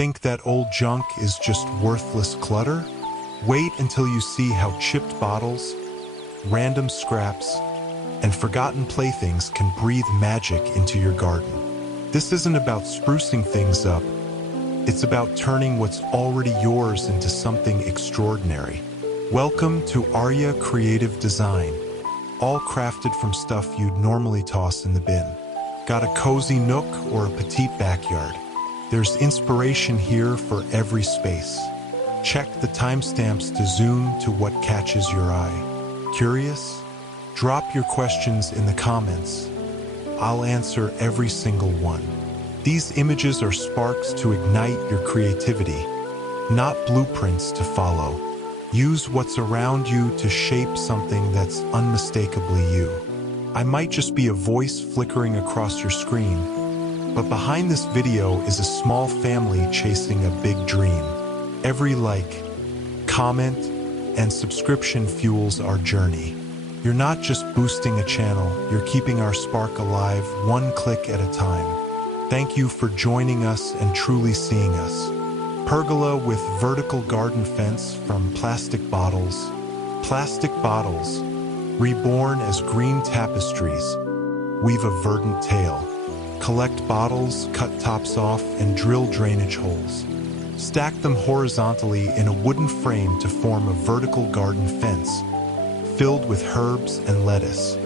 Think that old junk is just worthless clutter? Wait until you see how chipped bottles, random scraps, and forgotten playthings can breathe magic into your garden. This isn't about sprucing things up. It's about turning what's already yours into something extraordinary. Welcome to Arya Creative Design, all crafted from stuff you'd normally toss in the bin. Got a cozy nook or a petite backyard? There's inspiration here for every space. Check the timestamps to zoom to what catches your eye. Curious? Drop your questions in the comments. I'll answer every single one. These images are sparks to ignite your creativity, not blueprints to follow. Use what's around you to shape something that's unmistakably you. I might just be a voice flickering across your screen, but behind this video is a small family chasing a big dream. Every like, comment, and subscription fuels our journey. You're not just boosting a channel, you're keeping our spark alive one click at a time. Thank you for joining us and truly seeing us. Pergola with vertical garden fence from plastic bottles. Plastic bottles, reborn as green tapestries, weave a verdant tale. Collect bottles, cut tops off, and drill drainage holes. Stack them horizontally in a wooden frame to form a vertical garden fence, filled with herbs and lettuce.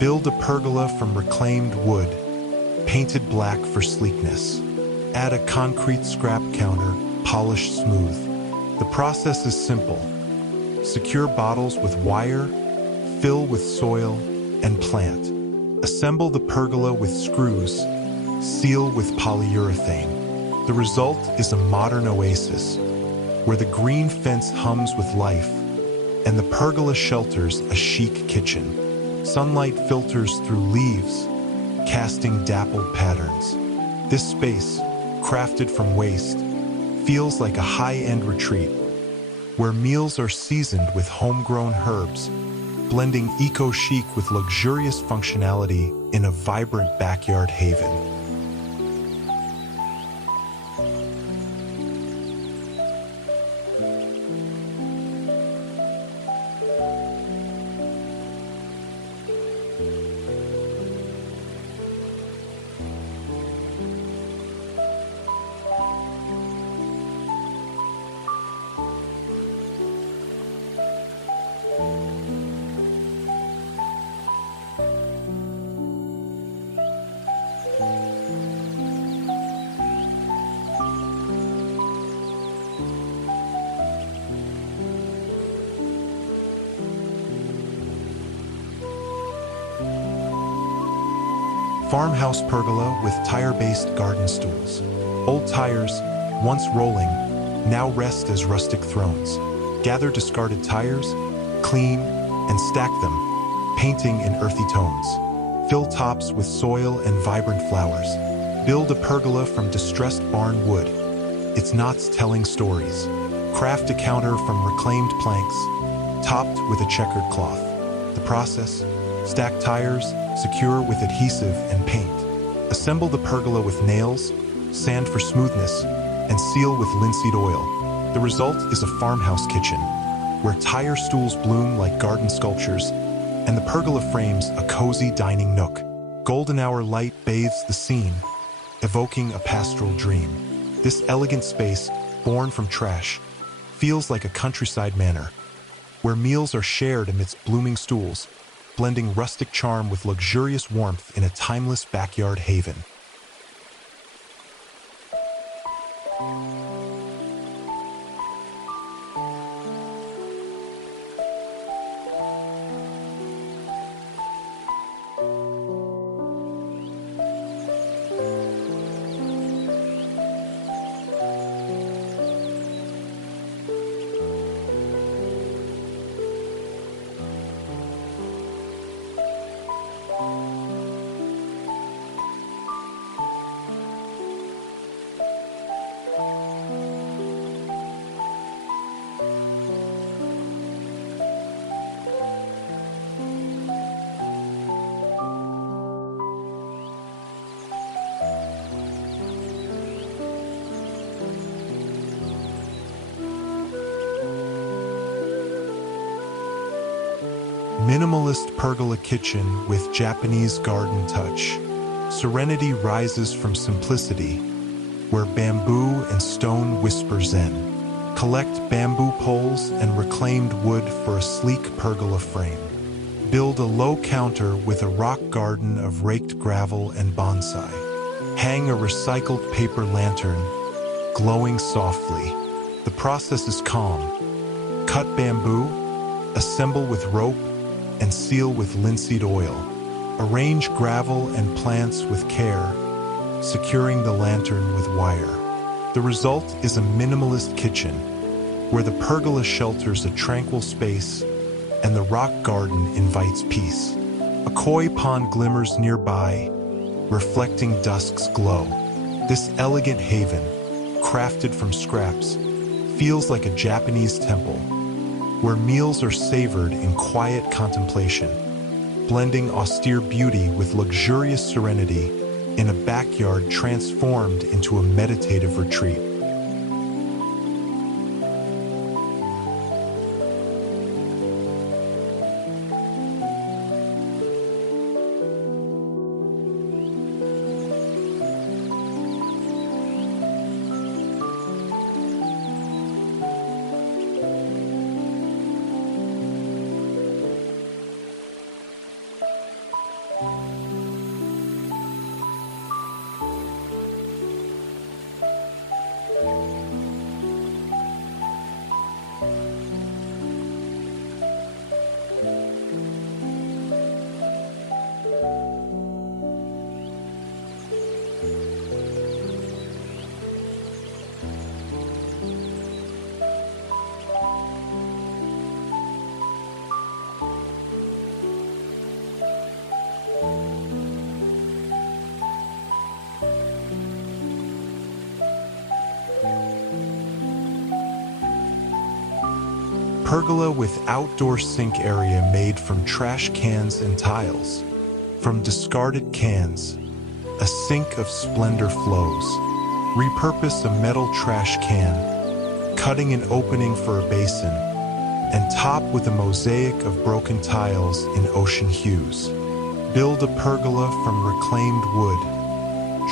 Build a pergola from reclaimed wood, painted black for sleekness. Add a concrete scrap counter, polished smooth. The process is simple. Secure bottles with wire, fill with soil, and plant. Assemble the pergola with screws, seal with polyurethane. The result is a modern oasis, where the green fence hums with life, and the pergola shelters a chic kitchen. Sunlight filters through leaves, casting dappled patterns. This space, crafted from waste, feels like a high-end retreat, where meals are seasoned with homegrown herbs, blending eco-chic with luxurious functionality in a vibrant backyard haven. Farmhouse pergola with tire-based garden stools. Old tires, once rolling, now rest as rustic thrones. Gather discarded tires, clean, and stack them, painting in earthy tones. Fill tops with soil and vibrant flowers. Build a pergola from distressed barn wood, its knots telling stories. Craft a counter from reclaimed planks, topped with a checkered cloth. The process: stack tires, secure with adhesive and paint. Assemble the pergola with nails, sand for smoothness, and seal with linseed oil. The result is a farmhouse kitchen, where tire stools bloom like garden sculptures, and the pergola frames a cozy dining nook. Golden hour light bathes the scene, evoking a pastoral dream. This elegant space, born from trash, feels like a countryside manor, where meals are shared amidst blooming stools, blending rustic charm with luxurious warmth in a timeless backyard haven. Minimalist pergola kitchen with Japanese garden touch. Serenity rises from simplicity, where bamboo and stone whisper zen. Collect bamboo poles and reclaimed wood for a sleek pergola frame. Build a low counter with a rock garden of raked gravel and bonsai. Hang a recycled paper lantern, glowing softly. The process is calm. Cut bamboo, assemble with rope, and seal with linseed oil. Arrange gravel and plants with care, securing the lantern with wire. The result is a minimalist kitchen, where the pergola shelters a tranquil space and the rock garden invites peace. A koi pond glimmers nearby, reflecting dusk's glow. This elegant haven, crafted from scraps, feels like a Japanese temple, where meals are savored in quiet contemplation, blending austere beauty with luxurious serenity in a backyard transformed into a meditative retreat. Pergola with outdoor sink area made from trash cans and tiles. From discarded cans, a sink of splendor flows. Repurpose a metal trash can, cutting an opening for a basin, and top with a mosaic of broken tiles in ocean hues. Build a pergola from reclaimed wood,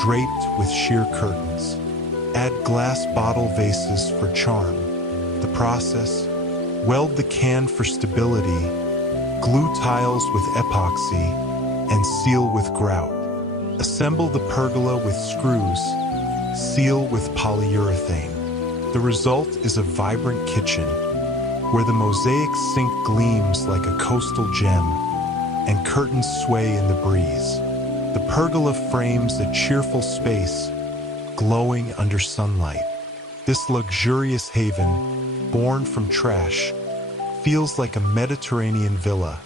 draped with sheer curtains. Add glass bottle vases for charm. The process: weld the can for stability, glue tiles with epoxy, and seal with grout. Assemble the pergola with screws, seal with polyurethane. The result is a vibrant kitchen, where the mosaic sink gleams like a coastal gem, and curtains sway in the breeze. The pergola frames a cheerful space, glowing under sunlight. This luxurious haven, born from trash, feels like a Mediterranean villa,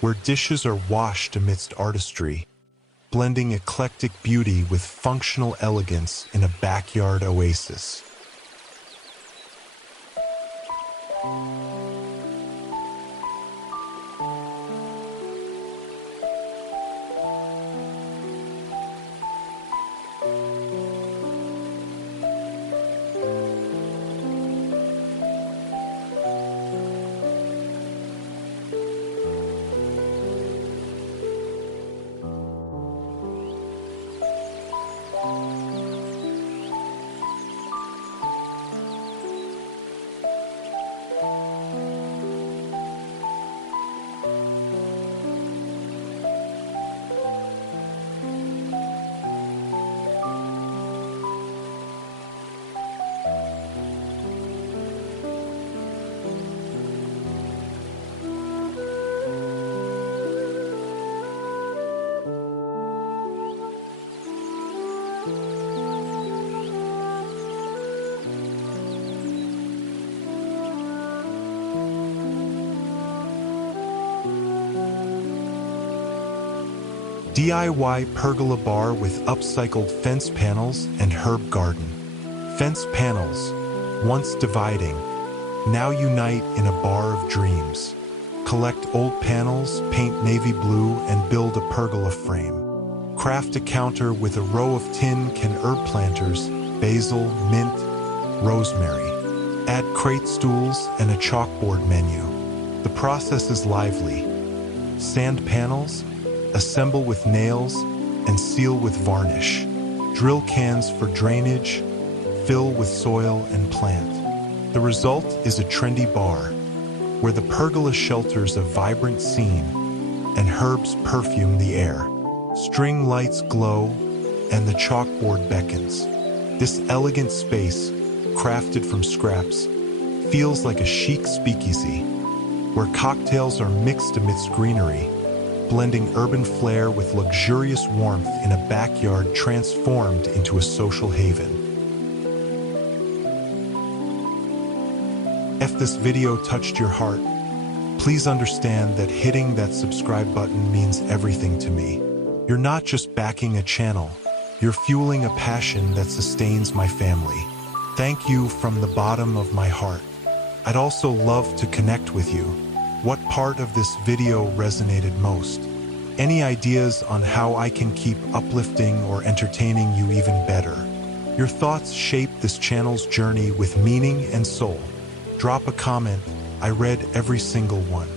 where dishes are washed amidst artistry, blending eclectic beauty with functional elegance in a backyard oasis. DIY pergola bar with upcycled fence panels and herb garden. Fence panels, once dividing, now unite in a bar of dreams. Collect old panels, paint navy blue, and build a pergola frame. Craft a counter with a row of tin can herb planters, basil, mint, rosemary. Add crate stools and a chalkboard menu. The process is lively, Sand panels, assemble with nails, and seal with varnish. Drill cans for drainage, fill with soil and plant. The result is a trendy bar, where the pergola shelters a vibrant scene and herbs perfume the air. String lights glow and the chalkboard beckons. This elegant space, crafted from scraps, feels like a chic speakeasy, where cocktails are mixed amidst greenery, blending urban flair with luxurious warmth in a backyard transformed into a social haven. If this video touched your heart, please understand that hitting that subscribe button means everything to me. You're not just backing a channel, you're fueling a passion that sustains my family. Thank you from the bottom of my heart. I'd also love to connect with you. What part of this video resonated most? Any ideas on how I can keep uplifting or entertaining you even better? Your thoughts shape this channel's journey with meaning and soul. Drop a comment. I read every single one.